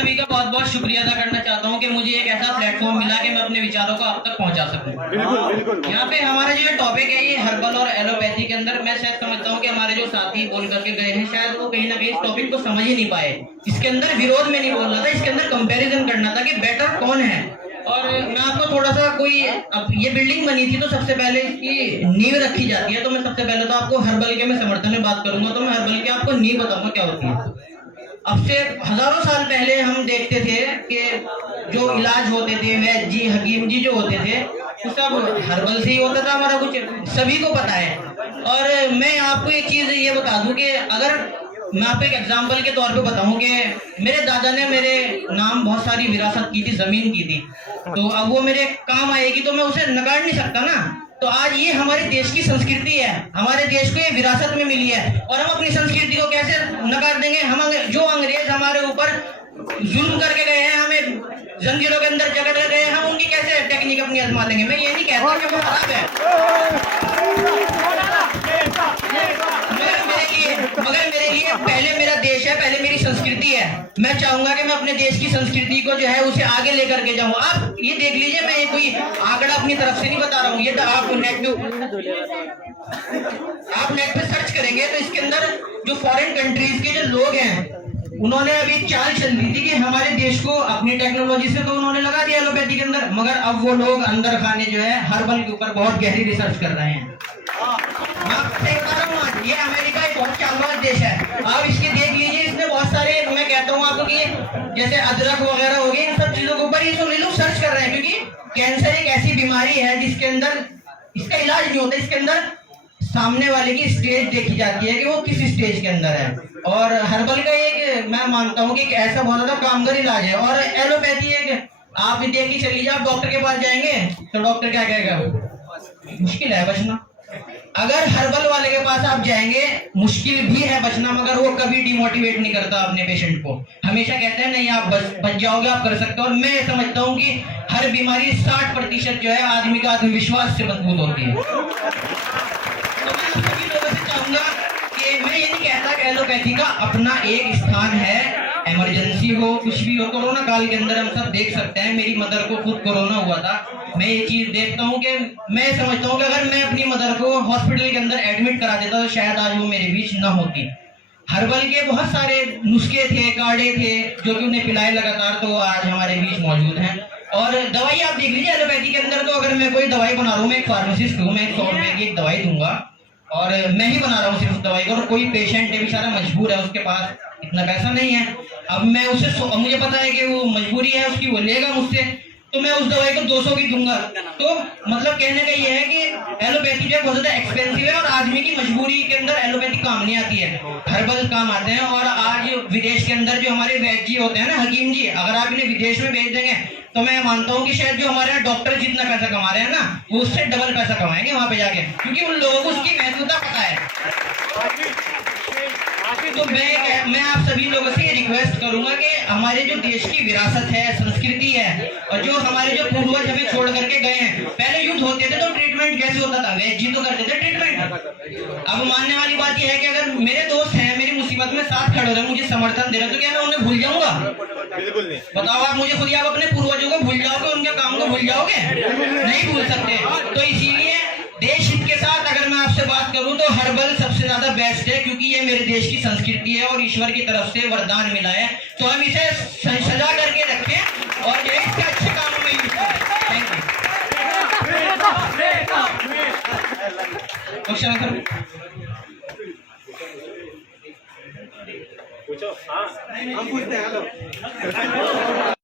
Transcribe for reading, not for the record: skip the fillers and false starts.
सभी का बहुत बहुत शुक्रिया अदा करना चाहता हूँ कि मुझे एक ऐसा प्लेटफॉर्म मिला कि मैं अपने विचारों को आप तक पहुँचा सकूँ। यहाँ पे हमारा जो टॉपिक है ये हर्बल और एलोपैथी के अंदर मैं शायद समझता हूँ कि हमारे जो साथी बोल करके गए हैं शायद वो कहीं ना कहीं इस टॉपिक को समझ ही नहीं पाए। इसके अंदर विरोध में नहीं बोलना था, इसके अंदर कंपैरिजन करना था कि बेटर कौन है। और मैं आपको थोड़ा सा अब ये बिल्डिंग बनी थी तो सबसे पहले इसकी नींव रखी जाती है, तो मैं सबसे पहले तो आपको हर्बल के मैं समर्थन में बात करूंगा। तो मैं हर्बल के आपको नींव बताऊंगा क्या होती है। अब से हजारों साल पहले हम देखते थे कि जो इलाज होते थे वैद्य जी हकीम जी जो होते थे वो सब हर्बल से ही होता था। हमारा कुछ सभी को पता है। और मैं आपको एक चीज ये बता दूं कि अगर मैं आपको एक एग्जांपल के तौर पे बताऊं कि मेरे दादा ने मेरे नाम बहुत सारी विरासत की थी, जमीन की थी, तो अब वो मेरे काम आएगी तो मैं उसे नकार नहीं सकता ना। तो आज ये हमारे देश की संस्कृति है, हमारे देश को ये विरासत में मिली है और हम अपनी संस्कृति को कैसे नकार देंगे। हम जो अंग्रेज हमारे ऊपर जुल्म करके गए हैं, हमें जंजीरों के अंदर जकड़ गए हैं, हम उनकी कैसे टेक्निक अपनी आजमा लेंगे। मैं ये नहीं कहता कि वो खराब है, मगर मेरे लिए पहले मेरा देश है, पहले मेरी संस्कृति है। मैं चाहूंगा कि मैं अपने देश की संस्कृति को जो है उसे आगे लेकर के जाऊं। आप ये देख लीजिए, मैं कोई आंकड़ा अपनी तरफ से नहीं बता रहा हूँ, ये तो आप नेट पे सर्च करेंगे तो इसके अंदर जो फॉरेन कंट्रीज के जो लोग हैं उन्होंने अभी चाल चल दी थी कि हमारे देश को अपनी टेक्नोलॉजी से तो उन्होंने लगा दिया एलोपैथी के अंदर, मगर अब वो लोग अंदर खाने जो है हर्बल के ऊपर बहुत गहरी रिसर्च कर रहे हैं। ये अमेरिका एक बहुत चालबाज देश है। आप इसके देख लीजिए, इसमें बहुत सारे मैं कहता हूँ आपको कि जैसे अदरक वगैरह हो गए, इन सब चीजों के ऊपर ये लोग सर्च कर रहे हैं, क्योंकि कैंसर एक ऐसी बीमारी है जिसके अंदर इसका इलाज नहीं होता। इसके अंदर सामने वाले की स्टेज देखी जाती है कि वो किस स्टेज के अंदर है। और हर्बल का एक मैं मानता हूँ कि एक ऐसा बहुत ज्यादा कामगार इलाज है। और एलोपैथी एक आप भी देख के चलिए, आप डॉक्टर के पास जाएंगे तो डॉक्टर क्या कहेगा, मुश्किल है बचना। अगर हर्बल वाले के पास आप जाएंगे, मुश्किल भी है बचना, मगर वो कभी डिमोटिवेट नहीं करता अपने पेशेंट को। हमेशा कहते हैं नहीं आप बच जाओगे, आप कर सकते हो। और मैं समझता हूँ कि हर बीमारी 60% जो है आदमी का आत्मविश्वास से मजबूत होती है। तो मैं सभी लोगों से चाहूंगा कि मैं ये नहीं कहता कि एलोपैथी का अपना एक स्थान है, इमरजेंसी हो कुछ भी हो। कोरोना काल के अंदर हम सब देख सकते हैं, मेरी मदर को खुद कोरोना हुआ था। मैं ये चीज देखता हूँ कि मैं समझता हूँ कि अगर मैं अपनी मदर को हॉस्पिटल के अंदर एडमिट करा देता तो शायद आज वो मेरे बीच न होती। हर्बल के बहुत सारे नुस्खे थे, काढ़े थे जो कि उन्हें पिलाए लगातार, तो आज हमारे बीच मौजूद हैं। और दवाई आप देख लीजिए एलोपैथी के अंदर, तो अगर मैं कोई दवाई बना रहा हूँ, मैं एक फार्मासिस्ट हूँ, मैं 100 रुपए की एक दवाई दूंगा और मैं ही बना रहा हूँ सिर्फ दवाई को। और कोई पेशेंट है बेचारा मजबूर है, उसके पास इतना पैसा नहीं है, अब मैं उसे मुझे पता है कि वो मजबूरी है उसकी, वो लेगा मुझसे, तो मैं उस दवाई को 200 की दूंगा। तो मतलब कहने का ये है कि एलोपैथी जो है बहुत ज्यादा एक्सपेंसिव है और आदमी की मजबूरी के अंदर एलोपैथी काम नहीं आती है, हर्बल काम आते हैं। और आज विदेश के अंदर जो हमारे वैद्य जी होते हैं ना, हकीम जी, अगर आप इन्हें विदेश में भेज देंगे तो मैं मानता हूँ कि शायद जो हमारे यहाँ डॉक्टर जितना पैसा कमा रहे हैं ना, वो उससे डबल पैसा कमाएंगे वहां पे जाके, क्योंकि उन लोगों को उसकी महत्वता पता है। तो मैं आप सभी लोगों से रिक्वेस्ट करूंगा कि हमारे जो देश की विरासत है, संस्कृति है, और जो हमारे जो पूर्वज हमें छोड़ करके गए हैं, पहले युद्ध होते थे तो ट्रीटमेंट कैसे होता था, वैद्य जी तो करते थे ट्रीटमेंट। अब मानने वाली बात यह है कि अगर मेरे दोस्त हैं, मेरी मुसीबत में साथ खड़े हो रहे हैं, मुझे समर्थन दे रहे हैं, तो क्या मैं उन्हें भूल जाऊंगा? बिल्कुल नहीं। बताओ आप मुझे खुद, आप अपने पूर्वजों को भूल जाओगे, उनके काम को भूल जाओगे? नहीं भूल सकते। तो इसीलिए देश हित के साथ अगर मैं आपसे बात करूं तो हर्बल सबसे ज्यादा बेस्ट है, क्योंकि ये मेरे देश की संस्कृति है और ईश्वर की तरफ से वरदान मिला है। तो हम इसे सजा करके रखें और जो इसके अच्छे कामों में यूज करें। Thank you. क्वेश्चन पूछो। हाँ, हम पूछते हैं।